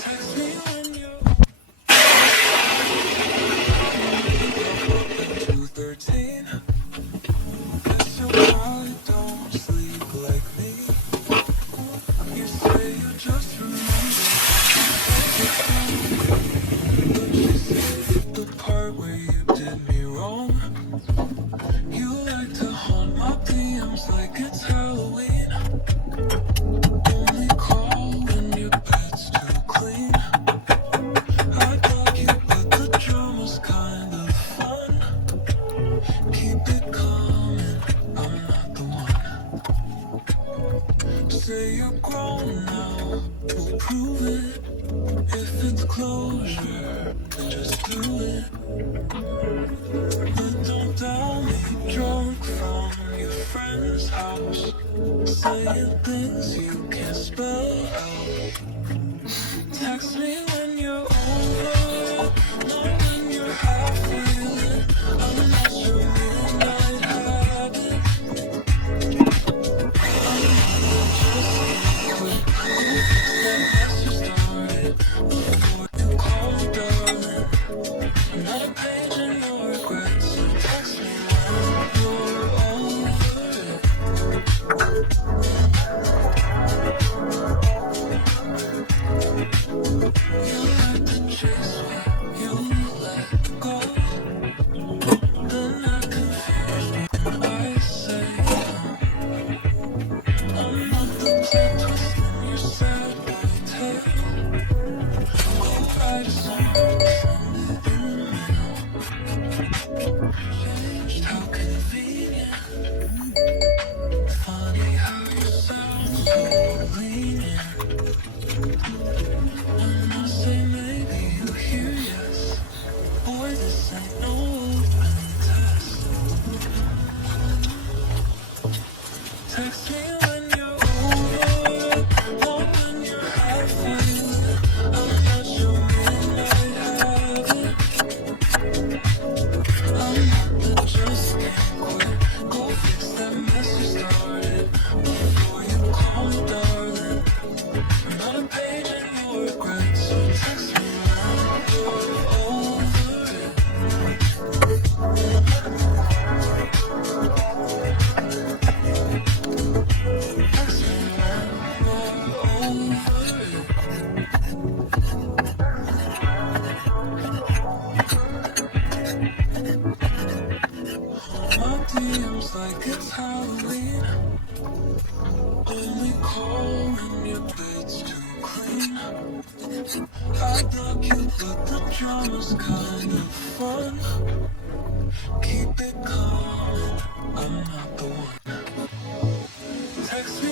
Text me when you're 2:13. Guess you probably don't sleep like me. You say you just remember, but you saved the part where you did me wrong. You like to haunt my DMs like it's Halloween. Only call when your bed's too clean. I dug you, but the drama's kind of fun. Keep it coming, I'm not the one. Say you're grown now, we'll prove it. If it's closure, just do it. But don't tell me drunk from your friend's house, saying things you can't spell out. Text me when you're over, not when you're half feeling. I'm not your midnight habit. I'm not just quick. Go fix that mess you started before you call, darling. I'm not a page in your regrets, so text me when you're over it. You like to chase what you let go. Then I confuse when I say I'm not the plot twist in your sad boy tale. Go write a song, send it in the mail. Changed, how convenient. Funny how you sound so lenient. When I say maybe you hear yes. Boy, this ain't no open test. Text me when you're over, not when you're half feeling. I'm not your midnight habit. I'm not the just can't quit. Go fix that mess you started before you call me, darling. I'm not a page in your regrets, so text me when you're over it. Text me when you're over it. My DM's like it's Halloween. Only call when your bed's too clean. I dug you, but the drama's kind of fun. Keep it coming, I'm not the one. Text me